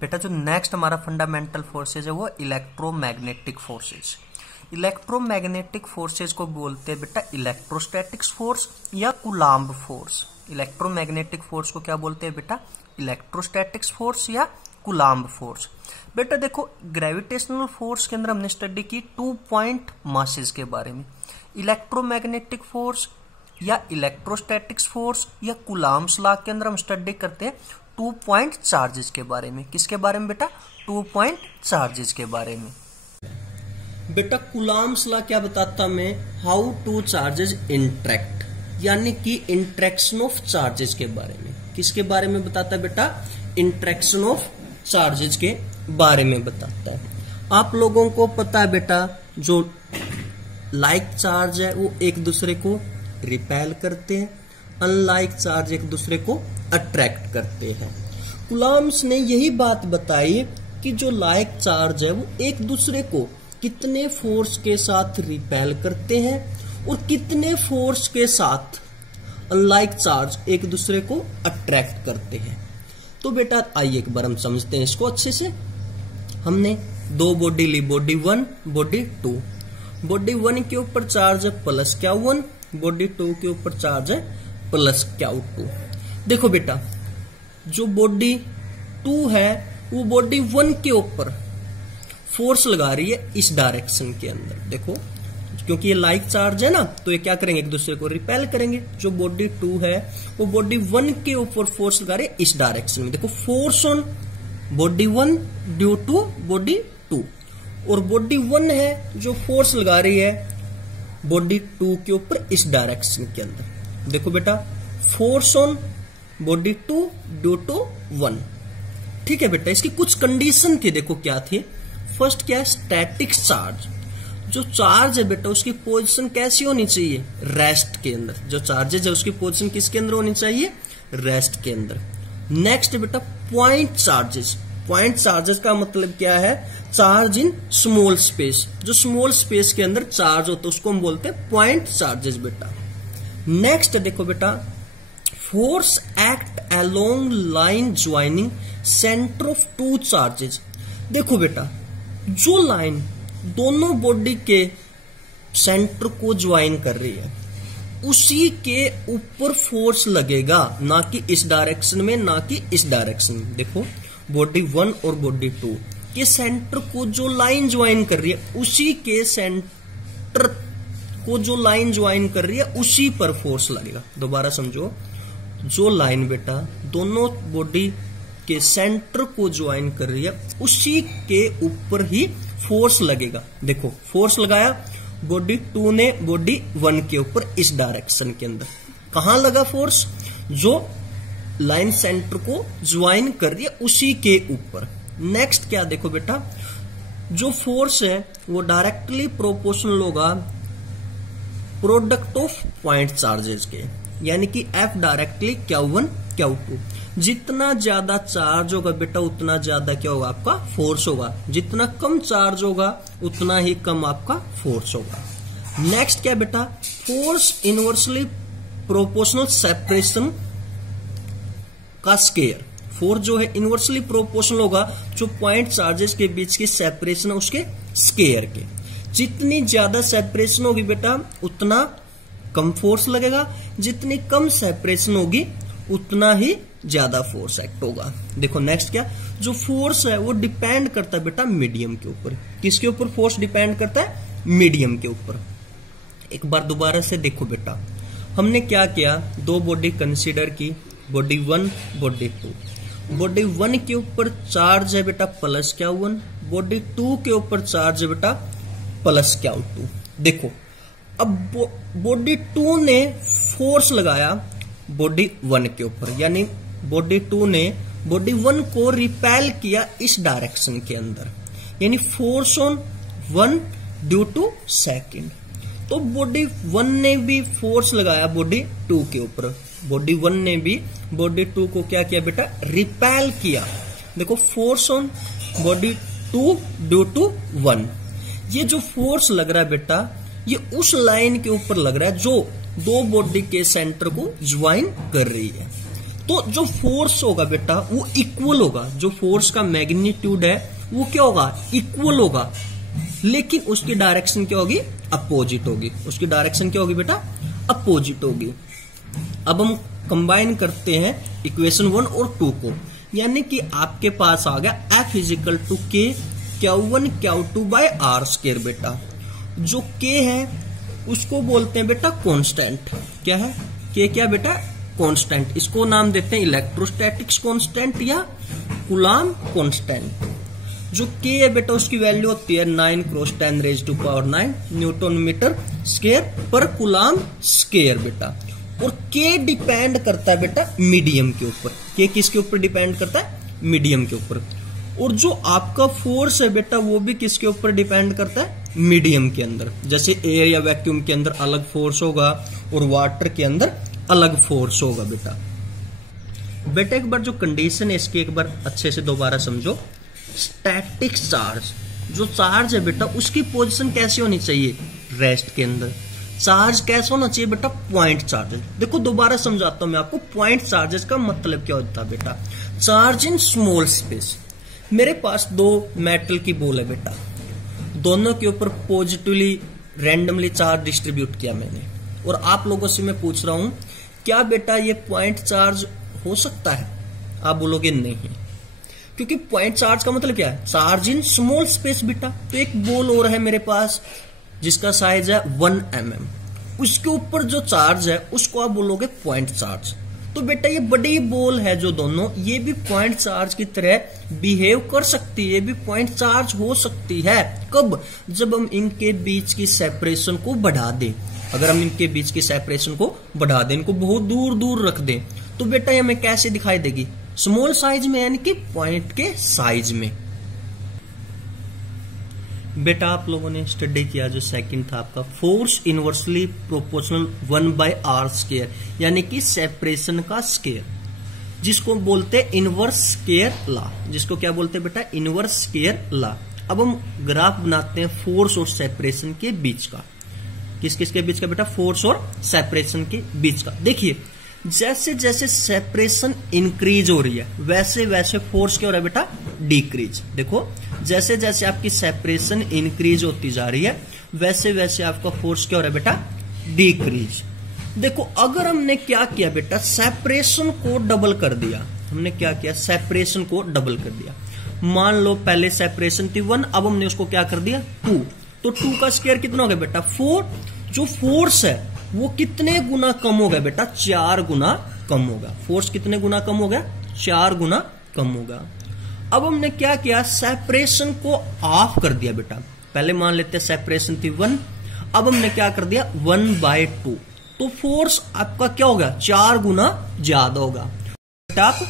बेटा जो नेक्स्ट हमारा फंडामेंटल फोर्सेज है वो इलेक्ट्रोमैग्नेटिक फोर्सेज। इलेक्ट्रोमैग्नेटिक फोर्सेज को बोलते हैं बेटा इलेक्ट्रोस्टैटिक्स फोर्स या कूलाम्ब फोर्स। इलेक्ट्रोमैग्नेटिक फोर्स को क्या बोलते हैं बेटा, इलेक्ट्रोस्टैटिक्स फोर्स या कूलाम्ब फोर्स। बेटा देखो ग्रेविटेशनल फोर्स के अंदर हमने स्टडी की 2 पॉइंट मासेस के बारे में। इलेक्ट्रोमैग्नेटिक फोर्स या इलेक्ट्रोस्टैटिक्स फोर्स या कूलाम्ब्स लॉ के अंदर हम स्टडी करते हैं 2 पॉइंट चार्जेस के बारे में। किसके बारे में बेटा, 2 पॉइंट चार्जेस के बारे में। बेटा कूलाम्ब्स लॉ क्या बताता हमें, हाउ टू चार्जेस इंटरेक्ट, यानी कि इंटरेक्शन ऑफ चार्जेस के बारे में। किसके बारे में बताता है बेटा, इंटरेक्शन ऑफ चार्जेस के बारे में बताता है। आप लोगों को पता है बेटा जो लाइक चार्ज है वो एक दूसरे को रिपेल करते हैं, अनलाइक चार्ज एक दूसरे को अट्रैक्ट करते हैं। कूलाम्ब्स ने यही बात बताई कि जो लाइक चार्ज है वो एक दूसरे को कितने फोर्स के साथ रिपेल करते हैं और कितने फोर्स के साथ अनलाइक चार्ज एक दूसरे को अट्रैक्ट करते हैं। तो बेटा आइए एक बार हम समझते हैं इसको अच्छे से। हमने 2 बॉडी ली, बॉडी 1 बॉडी 2। बॉडी 1 के ऊपर चार्ज है प्लस Q1, बॉडी 2 के ऊपर चार्ज है प्लस Q2। देखो बेटा जो बॉडी 2 है वो बॉडी 1 के ऊपर फोर्स लगा रही है इस डायरेक्शन के अंदर। देखो क्योंकि ये लाइक चार्ज है ना, तो ये क्या करेंगे, एक दूसरे को रिपेल करेंगे। जो बॉडी 2 है वो बॉडी 1 के ऊपर फोर्स लगा रही है इस डायरेक्शन में। देखो force on body 1 due to body 2, और बॉडी 1 है जो फोर्स लगा रही है बॉडी 2 के ऊपर इस डायरेक्शन के अंदर। देखो बेटा force on body 2 due to 1। ठीक है बेटा, इसकी कुछ कंडीशन थी, देखो क्या थी। फर्स्ट क्या है, स्टैटिक चार्ज। जो चार्ज है बेटा उसकी पोजीशन कैसी होनी चाहिए, रेस्ट के अंदर। जो चार्जेज है उसकी पोजीशन किसके अंदर होनी चाहिए, रेस्ट के अंदर। नेक्स्ट बेटा पॉइंट चार्जेस। पॉइंट चार्जेस का मतलब क्या है, चार्ज इन स्मॉल स्पेस। जो स्मॉल स्पेस के अंदर चार्ज होता है उसको हम बोलते हैं पॉइंट चार्जेस बेटा। नेक्स्ट देखो बेटा force act along line joining centre of 2 charges. देखो बेटा जो लाइन दोनों बॉडी के सेंटर को ज्वाइन कर रही है उसी के ऊपर फोर्स लगेगा, ना कि इस डायरेक्शन में ना कि इस डायरेक्शन में। देखो बॉडी 1 और बॉडी 2 के सेंटर को जो लाइन ज्वाइन कर रही है उसी के सेंटर को जो लाइन ज्वाइन कर रही है उसी पर फोर्स लगेगा। दोबारा समझो, जो लाइन बेटा दोनों बॉडी के सेंटर को ज्वाइन कर रही है उसी के ऊपर ही फोर्स लगेगा। देखो फोर्स लगाया बॉडी 2 ने बॉडी 1 के ऊपर इस डायरेक्शन के अंदर। कहां लगा फोर्स, जो लाइन सेंटर को ज्वाइन कर रही है उसी के ऊपर। नेक्स्ट क्या देखो बेटा, जो फोर्स है वो डायरेक्टली प्रोपोर्शनल होगा प्रोडक्ट ऑफ पॉइंट चार्जेस के, यानी कि F डायरेक्टली Q1 Q2। जितना ज्यादा चार्ज होगा बेटा उतना ज्यादा क्या होगा, आपका फोर्स होगा। जितना कम चार्ज होगा उतना ही कम आपका फोर्स होगा। नेक्स्ट क्या बेटा, फोर्स इनवर्सली प्रोपोर्शनल सेपरेशन का स्केयर। फोर्स जो है इनवर्सली प्रोपोर्शनल होगा जो पॉइंट चार्जेस के बीच की सेपरेशन है उसके स्केयर के। जितनी ज्यादा सेपरेशन होगी बेटा उतना कम फोर्स लगेगा, जितनी कम सेपरेशन होगी उतना ही ज्यादा फोर्स एक्ट होगा। देखो नेक्स्ट क्या, जो फोर्स है वो डिपेंड करता है बेटा मीडियम के ऊपर। किसके ऊपर फोर्स डिपेंड करता है, मीडियम के ऊपर। एक बार दोबारा से देखो बेटा, हमने क्या किया, 2 बॉडी कंसीडर की, बॉडी 1 बॉडी 2। बॉडी 1 के ऊपर चार्ज है बेटा प्लस Q1, बॉडी 2 के ऊपर चार्ज है बेटा प्लस Q2। देखो अब बॉडी 2 ने फोर्स लगाया बॉडी 1 के ऊपर, यानी बॉडी 2 ने बॉडी 1 को रिपेल किया इस डायरेक्शन के अंदर, यानी force on 1 due to second. तो बॉडी 1 ने भी फोर्स लगाया बॉडी 2 के ऊपर, बॉडी 1 ने भी बॉडी 2 को क्या किया बेटा, रिपेल किया। देखो force on body 2 due to 1। ये जो फोर्स लग रहा है बेटा ये उस लाइन के ऊपर लग रहा है जो 2 बॉडी के सेंटर को ज्वाइन कर रही है। तो जो फोर्स होगा बेटा वो इक्वल होगा, जो फोर्स का मैग्नीट्यूड है वो क्या होगा, इक्वल होगा, लेकिन उसकी डायरेक्शन क्या होगी, अपोजिट होगी। उसकी डायरेक्शन क्या होगी बेटा, अपोजिट होगी। अब हम कंबाइन करते हैं इक्वेशन 1 और 2 को, यानी कि आपके पास आ गया F इजिकल टू के Q1 Q2 bye are square. बेटा जो K है उसको बोलते हैं बेटा कांस्टेंट। क्या है K, क्या बेटा, कांस्टेंट। इसको नाम देते हैं इलेक्ट्रोस्टैटिक्स कांस्टेंट या कूलाम्ब कांस्टेंट। जो K है बेटा उसकी वैल्यू होती है 9 × 10⁻⁹ न्यूटन मीटर स्क्वायर पर कूलाम्ब स्क्वायर बेटा। और K डिपेंड करता है बेटा मीडियम के ऊपर। K किसके ऊपर डिपेंड करता है, मीडियम के ऊपर। और जो आपका फोर्स है बेटा वो भी किसके ऊपर डिपेंड करता है, मीडियम के अंदर। जैसे एयर या वैक्यूम के अंदर अलग फोर्स होगा और वाटर के अंदर अलग फोर्स होगा बेटा। बेटा एक बार जो कंडीशन है इसकी एक बार अच्छे से दोबारा समझो। स्टैटिक चार्ज, जो चार्ज है बेटा उसकी पोजीशन कैसी होनी चाहिए, रेस्ट के अंदर। चार्ज कैसा होना चाहिए बेटा, पॉइंट चार्जेस। देखो दोबारा समझाता हूं मैं आपको, पॉइंट चार्जेस का मतलब क्या होता है बेटा, चार्ज इन स्मॉल स्पेस। मेरे पास 2 मेटल की बॉल है बेटा, दोनों के ऊपर पॉजिटिवली रैंडमली चार्ज डिस्ट्रीब्यूट किया मैंने, और आप लोगों से मैं पूछ रहा हूं क्या बेटा ये पॉइंट चार्ज हो सकता है। आप बोलोगे नहीं, क्योंकि पॉइंट चार्ज का मतलब क्या है, चार्ज इन स्मॉल स्पेस बेटा। तो एक बॉल और है मेरे पास जिसका साइज है 1 mm, उसके ऊपर जो चार्ज है उसको आप बोलोगे पॉइंट चार्ज। तो बेटा ये बड़ी बॉल है जो दोनों, ये भी पॉइंट चार्ज की तरह बिहेव कर सकती है, ये भी पॉइंट चार्ज हो सकती है। कब, जब हम इनके बीच की सेपरेशन को बढ़ा दें। अगर हम इनके बीच की सेपरेशन को बढ़ा दें, इनको बहुत दूर दूर रख दें, तो बेटा ये हमें कैसे दिखाई देगी, स्मॉल साइज में, यानी कि पॉइंट के साइज में। बेटा आप लोगों ने स्टडी किया जो सेकंड था आपका, फोर्स इनवर्सली प्रोपोर्शनल 1/r², यानी कि सेपरेशन का स्केयर, जिसको बोलते हैं इनवर्स स्केयर लॉ। जिसको क्या बोलते हैं बेटा, इनवर्स स्केयर लॉ। अब हम ग्राफ बनाते हैं फोर्स और सेपरेशन के बीच का। किस किस के बीच का बेटा, फोर्स और सेपरेशन के बीच का। देखिए जैसे जैसे सेपरेशन इंक्रीज हो रही है वैसे वैसे फोर्स क्या हो रहा है बेटा, डिक्रीज। देखो जैसे जैसे आपकी सेपरेशन इंक्रीज होती जा रही है वैसे वैसे आपका फोर्स क्या हो रहा है बेटा, डिक्रीज। देखो अगर हमने क्या किया बेटा, सेपरेशन को डबल कर दिया। हमने क्या किया, सेपरेशन को डबल कर दिया। मान लो पहले सेपरेशन थी 1, अब हमने उसको क्या कर दिया 2, तो 2 का स्क्वायर कितना हो गया बेटा 4। जो फोर्स है वो कितने गुना कम हो गया बेटा, 4 गुना कम होगा। फोर्स कितने गुना कम हो गया, 4 गुना कम होगा। अब हमने क्या किया, सेपरेशन को ऑफ कर दिया बेटा। पहले मान लेते हैं सेपरेशन थी 1, अब हमने क्या कर दिया 1/2, तो फोर्स आपका क्या होगा, 4 गुना ज्यादा होगा बेटा। आप